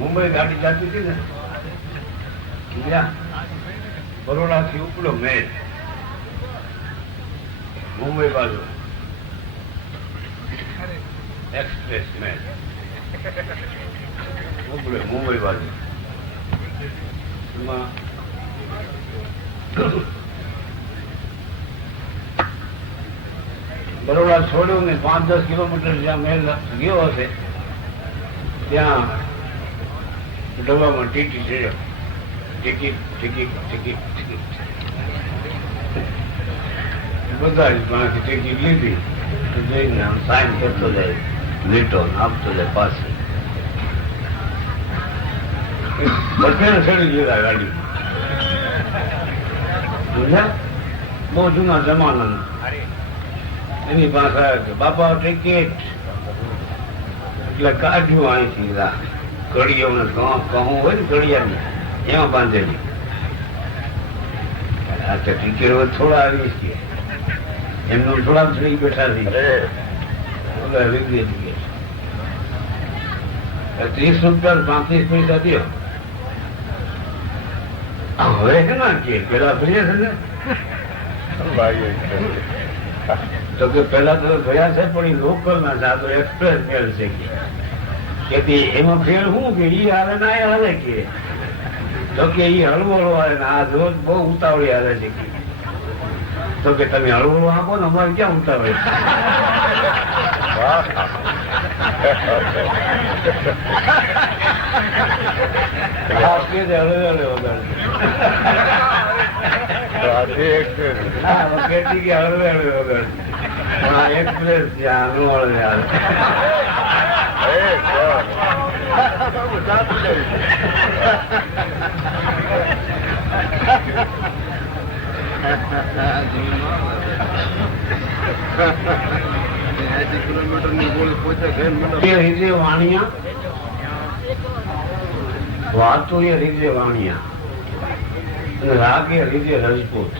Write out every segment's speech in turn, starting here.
મુંબઈ ગાડી જતી હતી ને ત્યાં બરોડા થી ઉપડો મેલ મુંબઈ બાજુ એક્સપ્રેસ મેલ ઉપડે મુંબઈ બાજુ એમાં બરોડા છોડ્યું ને 5-10 કિલોમીટર જ્યાં મેલ ગયો હશે ત્યાં ડબ્બામાં ટીટી ચડ્યો. ટિકિટ ટિકિટ ટિકિટ ટિકિટ બધા જ પાસેથી ટિકિટ લીધી જઈને સાઈન કરતો જાય, લીટો આપતો જાય પાસે. બધાને ચડી ગયેલા ગાડી. બહુ જૂના જમાના એની પાસે બાપા ટિકિટ એટલે કાઢ્યું અહીંથી ઘડીઓને કહું હોય ને ઘડિયાને એમાં બાંધેલી. આ તો ટિકિટ થોડા આવી છે એમનું થોડા થઈ બેઠા થઈ 30 રૂપિયા 35 પૈસા દો. હવે છે ને કે પેલા ભર્યા છે ને તો કે પેલા તો ગયા છે પણ લોકલ ના છે, આ તો એક્સપ્રેસ મેલ છે કે એમાં ફેર શું કે ઈ હાલે ના હાલે કે તો કે ઈ હળવળો હાલે ને આ રોજ બહુ ઉતાવળી હાલે છે તો કે તમે હળવળો આપો ને અમારે ક્યાં ઉતાવળ. એક્સપ્રેસ વાણિયા વાતો એ રીતે વાણિયા રાગ એ રીતે રજપૂત.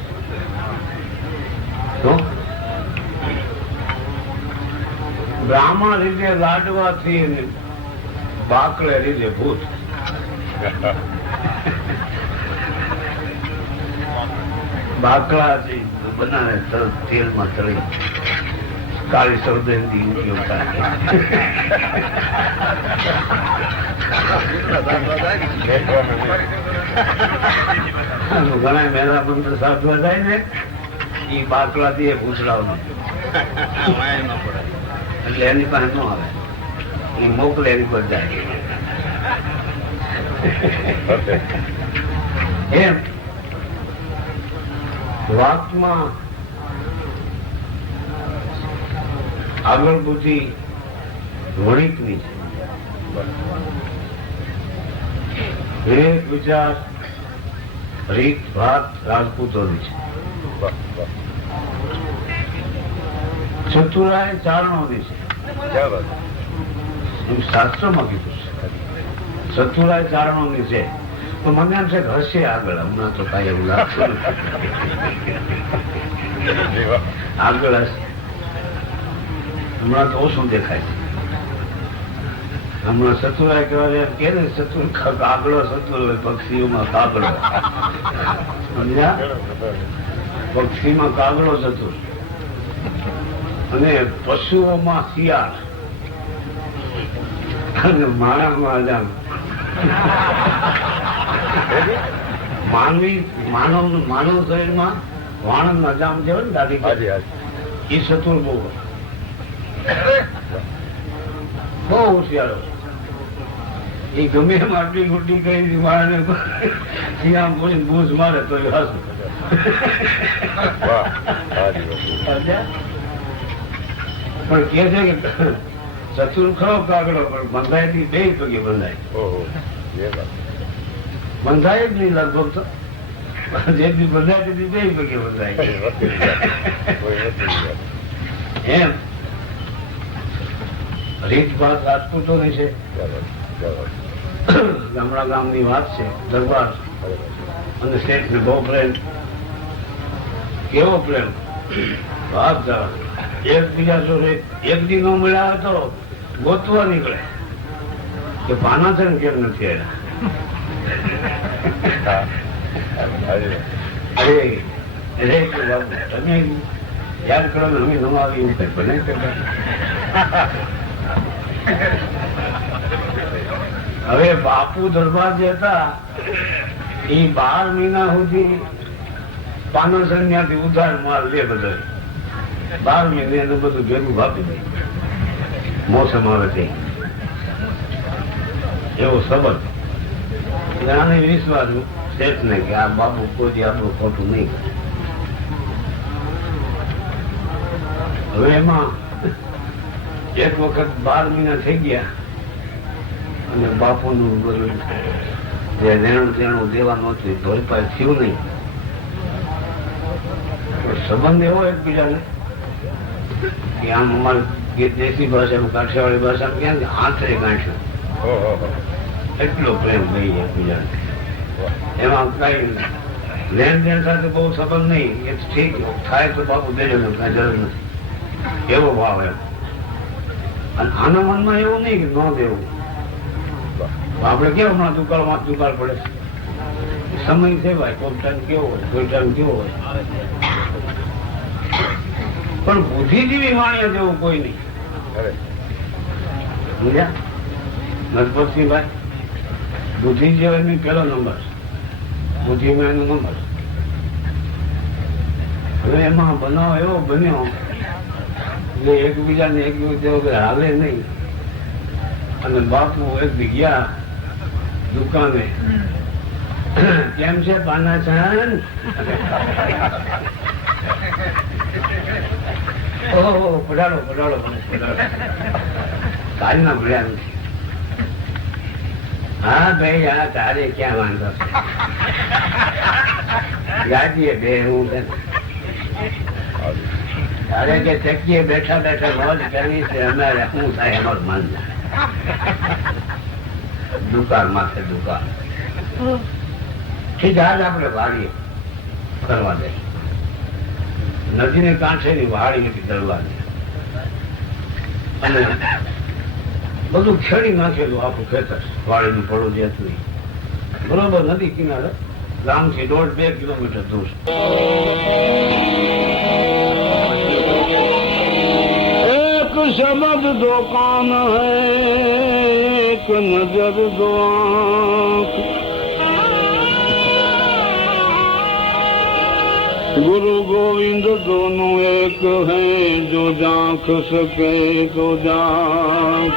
બ્રાહ્મણ રીતે લાડવાથી બાકડે રીતે ભૂત. બાકડા બનાવે તેલમાં તળી કાળી સૌદેવી ઉપયોગ થાય. ઘણા મેલા મંત્ર સાધવા જાય ને એ બાકડા થી ભૂસડાવવાનું એટલે એની પાસે ન આવે, એ મોકલે એની પર જાય. એમ વાતમાં આગળ બુદ્ધિ વણિકની છે, એક વિચાર રીત ભાત રાજપૂતોની છે, ચતુરાય ચારણોની છે. એમ શાસ્ત્રમાં કીધું છે ચતુરાય ચારણોની છે. તો મને એમ છે કે હશે આગળ, હમણાં તો કઈ એવું લાગતું આગળ હશે, હમણાં તો ઓછું દેખાય છે. હમણાં ચતુરાય કહેવાય કે ચતુર કાગડો ચતુર પક્ષીઓમાં કાગડો, સમજ્યા? પક્ષીમાં કાગડો ચતુર અને પશુઓમાં શિયાળ અને માણસમાં જામ. માનવ શરીરમાં વાણંદ અજામ છે ને દાદી, એ ચતુર બહુ હોશિયારો. એ ગમે એમ આટલી મોટી કઈ મારે સિંહ બોલીને બૂઝ મારે તો એ હસ. પણ કે છે કે ચતુર ખરો કાગડો પણ બંધાય થી 2 પગે બંધાય. બંધાય જ નહીં લગભગ તો જેથી બંધાય તેથી 2 પગે બંધાય. એમ રીતભાત રાજપૂતોની છે. ગામડા ગામની વાત છે. દરબાર અને શેઠ ને બહુ પ્રેમ. કેવો પ્રેમ! વાત જવા એકબીજા જોડે એક દી નો મળ્યા તો ગોતવા નીકળે. કે પાનાસન કેમ નથી આવ્યા? અરે તમે યાદ કરો ને, અમે નમાવી એવું કઈ બને કરતા. હવે બાપુ દરબાર જે હતા એ 12 મહિના સુધી પાનાસન ત્યાંથી ઉધાર માલ લે બધા. 12 મહિને એનું બધું ભેગું આપી દે મોસમ આવે તે એવો સંબંધ. આને વિશ્વાસ શેઠ ને કે આ બાપુ કોઈ આપણું ખોટું નહીં કરે. હવે એમાં એક વખત 12 મહિના થઈ ગયા અને બાપુનું બધું જે લેણું દેણું દેવાનું હતું ભરપાઈ થયું નહીં. સંબંધ એવો એકબીજાને કે આમ અમારે દેશી ભાષામાં કાઠિયાવાડી ભાષામાં ક્યાં આંતરે ગાંઠ્યું એટલો પ્રેમ થઈ એકબીજાને. એમાં કઈ લેણ દેણ સાથે બહુ સંબંધ નહીં. એ ઠીક થાય તો બાપુ દેજો ને કઈ જરૂર નથી એવો ભાવ એમ. અને આના મનમાં એવું નહીં કે ન દેવું. આપડે કેવું હમણાં દુકાળમાં દુકાળ પડે સમય છે ભાઈ. કોઈ ટાઈમ કેવો હોય કોઈ ટાઈમ કેવો હોય પણ બુદ્ધિજીવી વાણિયા જેવું કોઈ નહીં. સમજ્યા નરપતસિંહભાઈ? બુદ્ધિજીવી પેલો નંબર, બુદ્ધિમાં એનો નંબર. હવે એમાં બનાવ એવો બન્યો એટલે એકબીજાને એકબીજા હાલે નહીં. અને બાપુ એક ગયા દુકાને, કેમ છે પાનાસન? ઓહો પધારો પધારો પધારો. કાલના મળ્યા નથી. હા ભાઈ આ તારે ક્યાં વાંધો છે? યાદીએ બે હું તારે કે ચક્કીએ બેઠા બેઠા મોજ કરવી છે. અમારે શું થાય અમારું મન જાય. દુકાન માથે દુકાન. ઠીક આજ આપણે વાળીએ કરવા દે. નદીને કાંઠે ની વાડી નથી દરવાની. અને બધું ખેડી નાખેલું આખું ખેતર વાડીનું પડું જે હતું બરોબર. નદી કિનારે ગામથી 1.5-2 કિલોમીટર દૂર. એક શબ્દ દુકાન હૈ, એક નજર દો આંખ. गुरु गोविंद दोनों एक हैं, जो जांख सके तो जांख.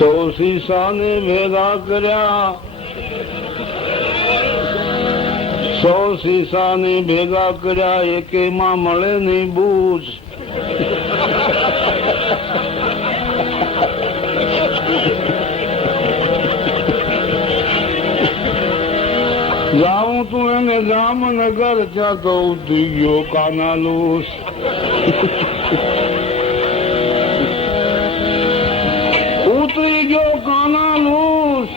સો શીશાને ભેગા કર્યા, 100 શીશાને ભેગા કર્યા, એકેમાં મળે નહીં બૂચ. જાઉં તું એને જામનગર, ત્યાં તો ઉઠી ગયો કાનાલુસ. ઉતરી ગયો કાનાલુસ.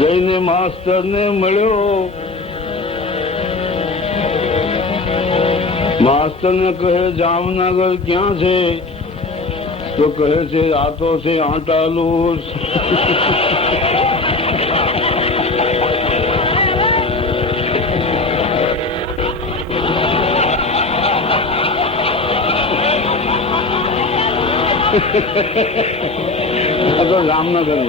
જઈને માસ્ટર ને મળ્યો. માસ્ટર ને કહે જામનગર ક્યાં છે? તો કહે છે આ તો છે આટાલુસ. તો જામનગર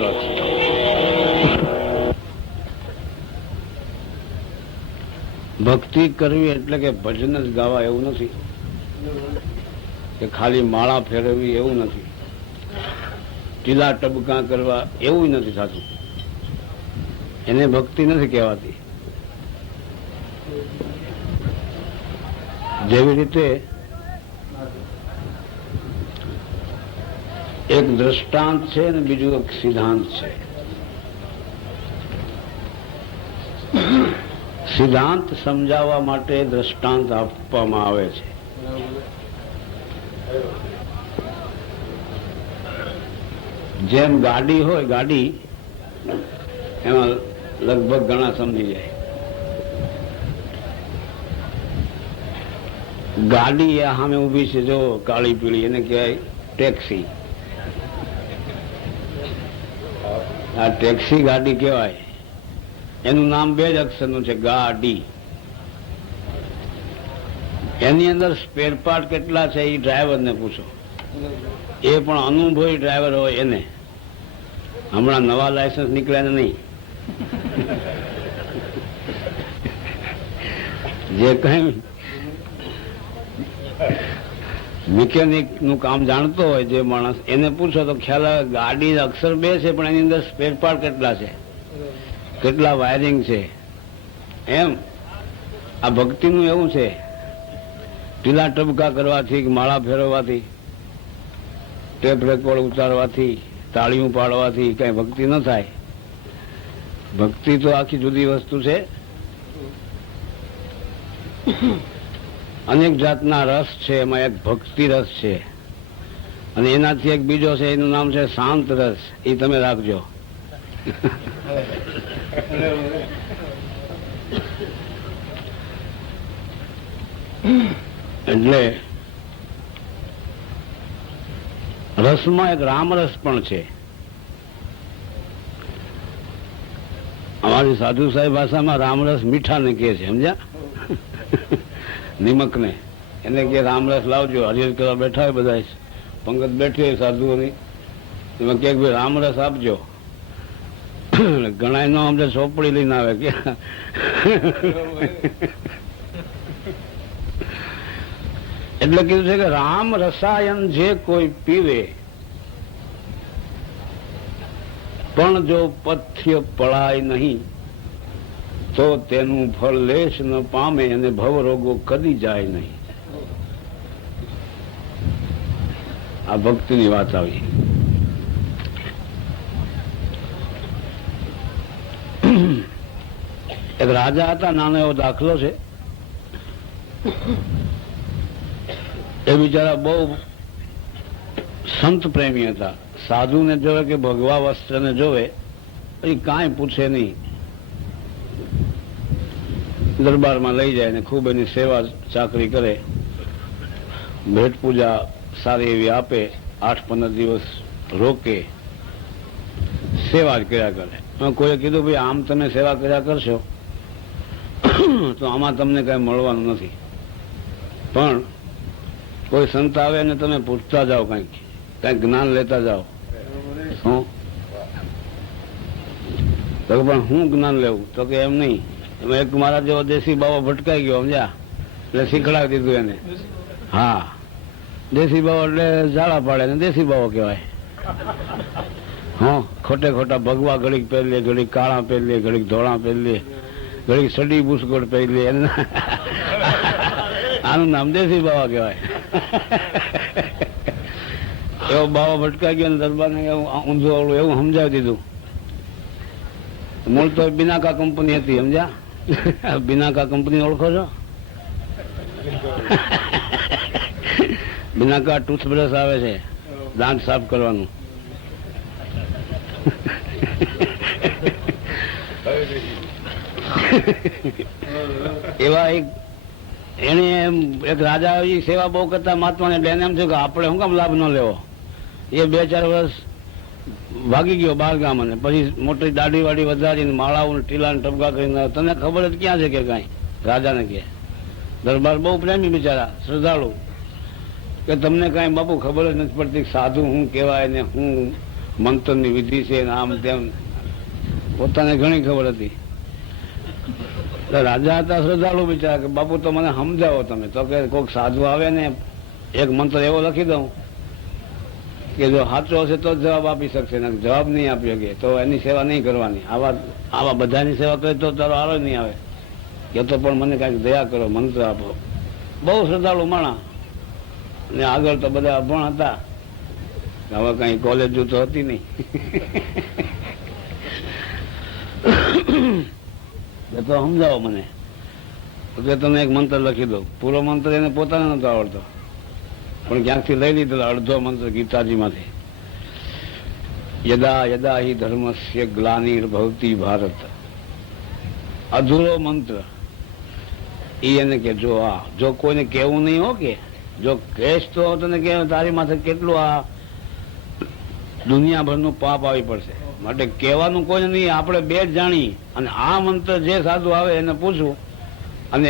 ભક્તિ કરવી એટલે કે ભજન જ ગાવા એવું નથી, કે ખાલી માળા ફેરવવી એવું નથી, ટીલા ટબકા કરવા એવું નથી થતું. એને ભક્તિ નથી કહેવાતી. જેવી રીતે એક દ્રષ્ટાંત છે અને બીજું એક સિદ્ધાંત છે. સિદ્ધાંત સમજાવવા માટે દ્રષ્ટાંત આપવામાં આવે છે. જેમ ગાડી હોય, ગાડી એમાં લગભગ ઘણા સમજી જાય. ગાડી આ સામે ઉભી છે જો કાળી પીળી, એને કહેવાય ટેક્સી. આ ટેક્સી ગાડી કહેવાય. એનું નામ બે જ અક્ષરનું છે, ગાડી. એની અંદર સ્પેર પાર્ટ કેટલા છે એ ડ્રાઈવરને પૂછો. એ પણ અનુભવી ડ્રાઈવર હોય એને. હમણાં નવા લાયસન્સ નીકળ્યા નહીં. જે કઈ મિકેનિક નું કામ જાણતો હોય જે માણસ, એને પૂછો તો ખ્યાલ આવે. ગાડી અક્ષર બે છે પણ એની અંદર સ્પેર પાર્ટ કેટલા છે, કેટલા વાયરિંગ છે. એમ આ ભક્તિનું એવું છે. ઢીલા ટબકા કરવાથી, માળા ફેરવવાથી, ટેપ રેકોર્ડ ઉતારવાથી, તાળીઓ પાડવાથી કઈ ભક્તિ ન થાય. ભક્તિ તો આખી જુદી વસ્તુ છે. અનેક જાતના રસ છે, એમાં એક ભક્તિ રસ છે અને એનાથી એક બીજો છે, એનું નામ છે શાંત રસ. એ તમે રાખજો. એટલે રસમાં એક રામરસ પણ છે. અમારી સાધુ સાહેબ ભાષામાં રામરસ મીઠાને કહે છે, સમજ્યા? નિમક ને એને કે રામરસ લાવજો. હરિહર કરવા બેઠા હોય બધા, પંગત બેઠી હોય સાધુઓની, એમાં કે ભાઈ રામરસ આપજો. ઘણા નો અમને ચોપડી લઈને આવે કે એટલે કીધું છે કે રામ રસાયણ જે કોઈ પીવે પણ જો પથ્ય પળાય નહીં તો તેનું ફળ લેશ ન પામે અને ભવરોગો કદી જાય નહીં. આ ભક્તિની વાત આવી. એક રાજા હતા, નાનો એવો દાખલો છે. એ બિચારા બહુ સંત પ્રેમી હતા. સાધુને જોવે કે ભગવા વસ્ત્રને જોવે એ કાંઈ પૂછે નહીં, દરબારમાં લઈ જાય ને ખૂબ એની સેવા ચાકરી કરે, ભેટ પૂજા સારી એવી આપે, 8-15 દિવસ રોકે, સેવા જ કર્યા કરે. કોઈએ કીધું ભાઈ આમ તમે સેવા કર્યા કરશો તો આમાં તમને કઈ મળવાનું નથી, પણ કોઈ સંત આવે ને તમે પૂછતા જાઓ, કઈક જ્ઞાન લેતા જાઓ. તો પણ હું જ્ઞાન લેવું? તો કે એમ નહીં, એક મારા જેવો દેશી બાવો ભટકાઈ ગયો, સમજ્યા, એટલે શીખડાવી દીધું એને. હા, દેશી બાવો એટલે ઝાડા પાડે ને દેશી બાવો કહેવાય. હા, ખોટે ખોટા ભગવા ઘડીક પહેરી લે, ઘડીક કાળા પહેરી લે, ઘડીક ધોળા પહેરી લે, ઘડીક સડી બુસ્કોટ પહેરી લે. આનું નામ દેશી બાવા કહેવાય. એવો બાવો ભટકાઈ ગયો ને દરબારને ઊંધું અવળું એવું સમજાવી દીધું. મૂળ તો બિનાકા કંપની હતી, સમજ્યા? બિનાકા કંપની ઓળખો છો? બિનાકા ટૂથબ્રશ આવે છે દાંત સાફ કરવાનું. એવા એને એક રાજા સેવા બહુ કરતા મહાત્માને, એટલે એને એમ થયું કે આપણે શું કામ લાભ ન લેવો. એ 2-4 વર્ષ ભાગી ગયો બહાર ગામ, અને પછી મોટી દાઢી વાડી વધારીને માળાઓ ટીલા ટપકા કરીને, તને ખબર જ ક્યાં છે કે કાંઈ? રાજાને કે દરબાર બહુ પ્રેમી બિચારા, શ્રદ્ધાળુ, કે તમને કાંઈ બાપુ ખબર જ નથી પડતી સાધુ શું કહેવાય ને શું મંત્રની વિધિ છે ને આમ તેમ. પોતાને ઘણી ખબર હતી. રાજા હતા શ્રદ્ધાળુ બિચારા, કે બાપુ તો મને સમજાવો તમે. તો કે કોઈક સાધુ આવે ને એક મંત્ર એવો લખી દઉં કે જો સાચો હશે તો જવાબ આપી શકશે, ને જવાબ નહીં આપી શકે તો એની સેવા નહીં કરવાની. આવા બધાની સેવા કરે તો તારો આરો નહીં આવે. કે તો પણ મને કાંઈક દયા કરો, મંત્ર આપો. બહુ શ્રદ્ધાળુ માણા, ને આગળ તો બધા અભણ હતા. હવે કઈ કોલેજ તો હતી નહીં. તો સમજાવો મને કે તમે એક મંત્ર લખી દો. પૂરો મંત્ર એને પોતાને નતો આવડતો, પણ ક્યાંકથી લઈ લીધો અડધો મંત્ર ગીતાજીમાંથી. યદા યદા હિ ધર્મસ્ય ગ્લાનિર્ભવતિ ભારત. અધૂરો મંત્ર એ એને કે જો કોઈને કેવું નહીં હો, કે જો કહેશ તો તને કે તારી માથે કેટલું આ દુનિયાભરનું પાપ આવી પડશે. માટે કહેવાનું કોઈને નહીં, આપણે બે જ જાણીએ. અને આ મંત્ર જે સાધુ આવે એને પૂછવું, અને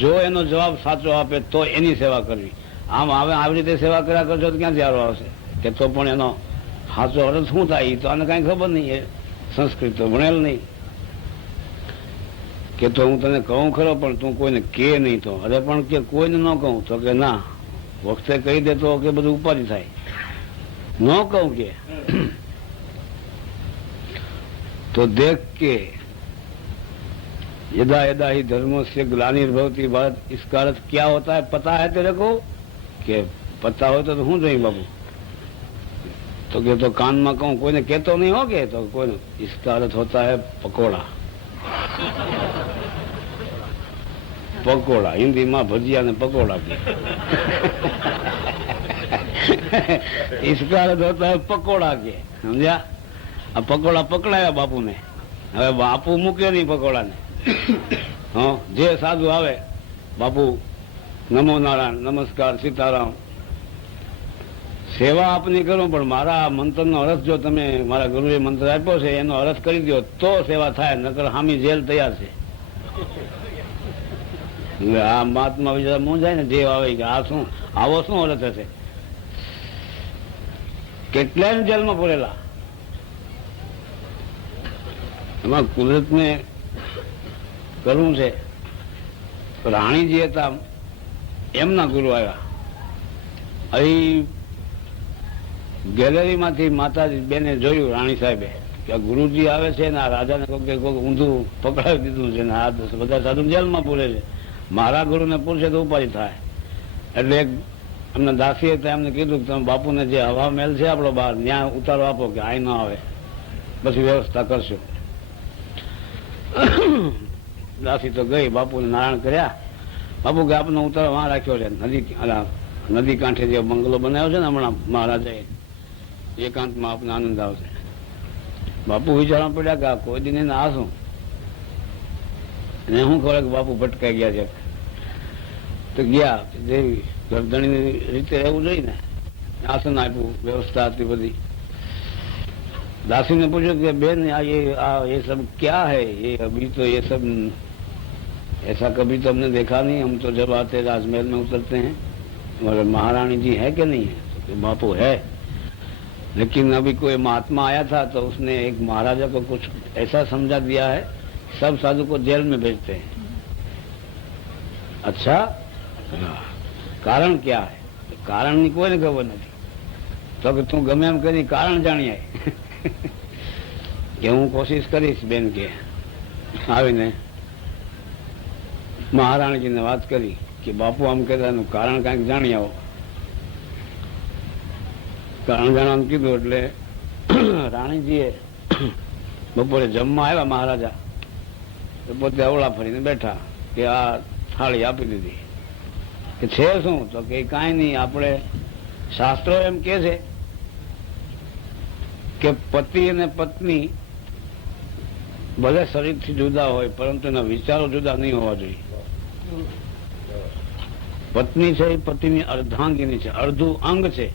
જો એનો જવાબ સાચો આપે તો એની સેવા કરવી. આમ આવે આવી રીતે સેવા કર્યા કરશો તો ક્યાંથી સારો આવશે? કે તો પણ એનો સાચો અર્થ શું થાય એ તો આને કાંઈ ખબર નહીં, એ સંસ્કૃત તો ભણેલ નહીં. કે તો હું તને કહું ખરો, પણ તું કોઈને કે નહીં. તો અરે પણ કે કોઈને ન કહું. તો કે ના, વખતે કહી દે તો કે બધું ઉપાધિ થાય. ન કહું કે तो देख के यदा यदा ही धर्मों से ग्लानिर्भवती भारत, इसका अर्थ क्या होता है पता है तेरे को? કે પતા હોય તો હું જોઈ બાબુ. તો કે તો કાનમાં કહું, કોઈને કહેતો નહીં હો. કે તો કોઈને इसका अर्थ होता है पकोड़ा. પકોડા હિન્દીમાં ભજીયા ને પકોડા કે इसका अर्थ होता है पकोड़ा के. સમજ્યા? આ પકોડા પકડાયા બાપુને. હવે બાપુ મૂક્યો નહીં પકોડાને. હા, જે સાધુ આવે, બાપુ નમો નારાયણ, નમસ્કાર, સીતારામ, સેવા આપની કરું, પણ મારા મંત્રનો અર્થ જો તમે, મારા ગુરુએ મંત્ર આપ્યો છે એનો અર્થ કરી દો તો સેવા થાય, નકર હામી જેલ તૈયાર છે. આ મહાત્મા વિચાર મૂંઝાય ને, જે આવે કે આ શું, આવો શું અર્થ હશે? કેટલાય જેલમાં પૂરેલા. એમાં કુદરતને કરવું છે. રાણીજી હતા, એમના ગુરુ આવ્યા. અહીં ગેલેરીમાંથી માતાજી બેને જોયું, રાણી સાહેબે, કે ગુરુજી આવે છે ને આ રાજાને કોઈ ઊંધું પકડાવી દીધું છે ને આ બધા સાધુ જેલમાં પૂરે છે. મારા ગુરુને પૂછે તો ઉપાધિ થાય. એટલે એમને દાસી હતા, એમને કીધું કે તમે બાપુને જે હવા મહેલ છે આપણો બહાર, ત્યાં ઉતારો આપો કે આઈ ન આવે, પછી વ્યવસ્થા કરશું. દાસી તો ગઈ, બાપુને નારાયણ કર્યા. બાપુ કે આપનો ઉતારો વાં રાખ્યો છે, નદી કાંઠે જે બંગલો બનાવ્યો છે ને હમણાં મહારાજાએ, એકાંતમાં આપને આનંદ આવશે. બાપુ વિચારવા પડ્યા કે આ કોઈ દિન એને આ શું, અને શું ખબર કે બાપુ ભટકાઈ ગયા છે. તો ગયા, જેવી ગરદણીની રીતે રહેવું જોઈએ ને, આસન આપ્યું, વ્યવસ્થા હતી બધી. दासी ने पूछा कि बहन ये सब क्या है? ये अभी तो ये सब ऐसा कभी तो हमने देखा नहीं, हम तो जब आते राजमहल में उतरते हैं, मगर महारानी जी है कि नहीं है? तो बापू है, लेकिन अभी कोई महात्मा आया था तो उसने एक महाराजा को कुछ ऐसा समझा दिया है, सब साधु को जेल में भेजते हैं. अच्छा, कारण क्या है? કારણ ની કોઈને ખબર નથી. તો કે તું ગમે એમ કરી કારણ જાણી આય. કે હું કોશિશ કરીશ બેન, કે આવીને મહારાણીજીને વાત કરી કે બાપુ આમ કહેતા એનું કારણ કાંઈક જાણી આવો. કારણ જાણવાનું કીધું એટલે રાણીજીએ બપોરે જમવા આવ્યા મહારાજા, તો પોતે અવળા ફરીને બેઠા કે આ થાળી આપી દીધી. કે છે શું? તો કે કાંઈ નહીં, આપણે શાસ્ત્રો એમ કે છે કે પતિ અને પત્ની ભલે શરીરથી જુદા હોય પરંતુ એના વિચારો જુદા નહીં હોવા જોઈએ. પત્ની છે એ પતિની અર્ધાંગીની છે, અડધું અંગ છે,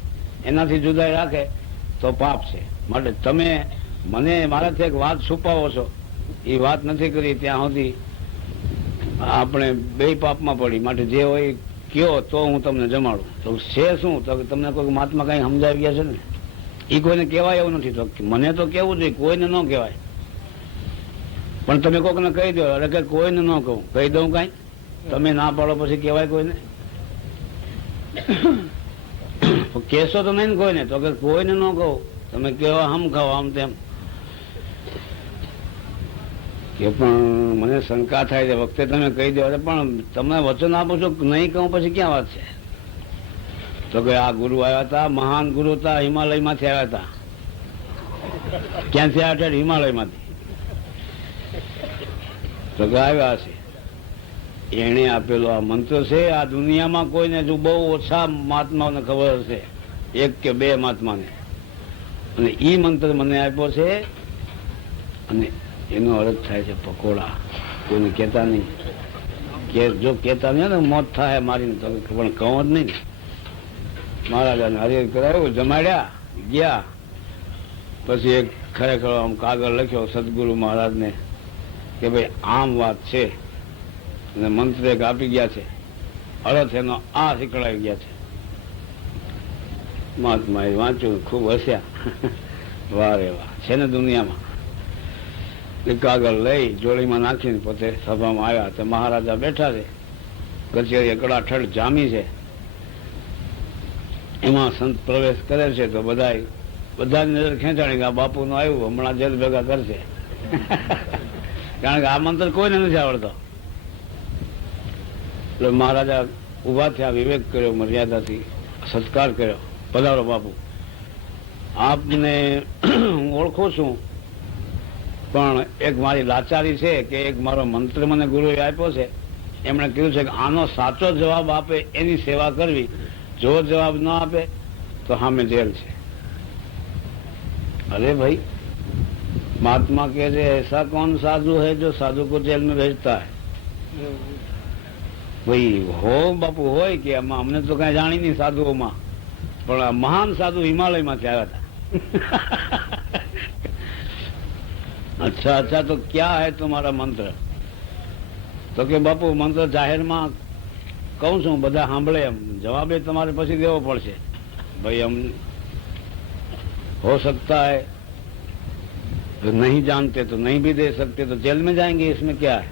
એનાથી જુદાઈ રાખે તો પાપ છે. માટે તમે મને મારાથી એક વાત છુપાવો છો, એ વાત નથી કરી ત્યાં સુધી આપણે બે પાપમાં પડી. માટે જે હોય કયો તો હું તમને જમાડું. તો છે શું? તો તમને કોઈ મહાત્મા કઈ સમજાવી ગયા છે ને, એ કોઈને કહેવાય એવું નથી. તો મને તો કેવું જોઈએ, કોઈને ન કહેવાય. પણ તમે કોઈને કહી દો, એટલે કે કોઈને ન કહું, કહી દઉં કાંઈ, તમે ના પાડો પછી કહેવાય કોઈને? કહેશો તો નહીં ને કોઈને, તો કે કોઈને ન કહું, તમે કેવા હમ ખાઓ આમ તેમ. કે પણ મને શંકા થાય છે, વખતે તમે કહી દો. અરે પણ તમે વચન આપો છો નહીં કહું પછી ક્યાં વાત છે? તો કે આ ગુરુ આવ્યા હતા, મહાન ગુરુ હતા, હિમાલયમાંથી આવ્યા હતા. ક્યાંથી આવ્યા? હિમાલયમાંથી. તો કે આવ્યા હશે. એને આપેલો આ મંત્ર છે. આ દુનિયામાં કોઈને જો બહુ ઓછા મહાત્માઓને ખબર હશે, 1 કે 2 મહાત્માને, અને ઈ મંત્ર મને આપ્યો છે. અને એનો અર્થ થાય છે પકોડા. કોઈને કહેતા નહીં, કે જો કહેતા નહીં ને મોત થાય મારીને, તો પણ કહું જ નહીં. મહારાજાને હરિહર કરાવ્યું, જમાડ્યા, ગયા. પછી એક ખરેખર આમ કાગળ લખ્યો સદગુરુ મહારાજને કે ભાઈ આમ વાત છે, અને મંત્ર એક આપી ગયા છે, અર્થ એનો આ શીખડાવી ગયા છે. મહાત્મા એ વાંચ્યું, ખૂબ હસ્યા. વાહ રે વાહ, છે ને દુનિયામાં. કાગળ લઈ જોડીમાં નાખીને પોતે સભામાં આવ્યા. તો મહારાજા બેઠા છે, કચેરી કડાઠડ જામી છે. એમાં સંત પ્રવેશ કરે છે તો બધાની નજર ખેંચાણી કે આ બાપુનું આવ્યું, હમણાં જેલ ભેગા કરશે. કારણ કે આ મંત્ર કોઈને નથી આવડતો. એટલે મહારાજા ઉભા થયા, વિવેક કર્યો, મર્યાદાથી સત્કાર કર્યો. પધારો બાપુ, આપને હું ઓળખું છું, પણ એક મારી લાચારી છે કે એક મારો મંત્ર મને ગુરુએ આપ્યો છે. એમણે કીધું છે કે આનો સાચો જવાબ આપે એની સેવા કરવી, જો જવાબ ન આપે તો સામે જેલ છે. अरे भाई, महात्मा कह रहे ऐसा कौन साधु है जो साधु को जेल में भेजता है? भाई हो बापू હોય કે અમને તો કઈ જાણી નહીં સાધુઓમાં, પણ આ મહાન સાધુ હિમાલયમાંથી આવ્યા હતા. अच्छा अच्छा, तो क्या है तुम्हारा मंत्र? તો કે બાપુ મંત્ર જાહેરમાં કહું છું, બધા સાંભળે, એમ જવાબ તમારે પછી દેવો પડશે. ભાઈ हम हो सकता है तो नहीं जानते तो नहीं भी दे सकते, तो जेल में जाएंगे, इसमें क्या है?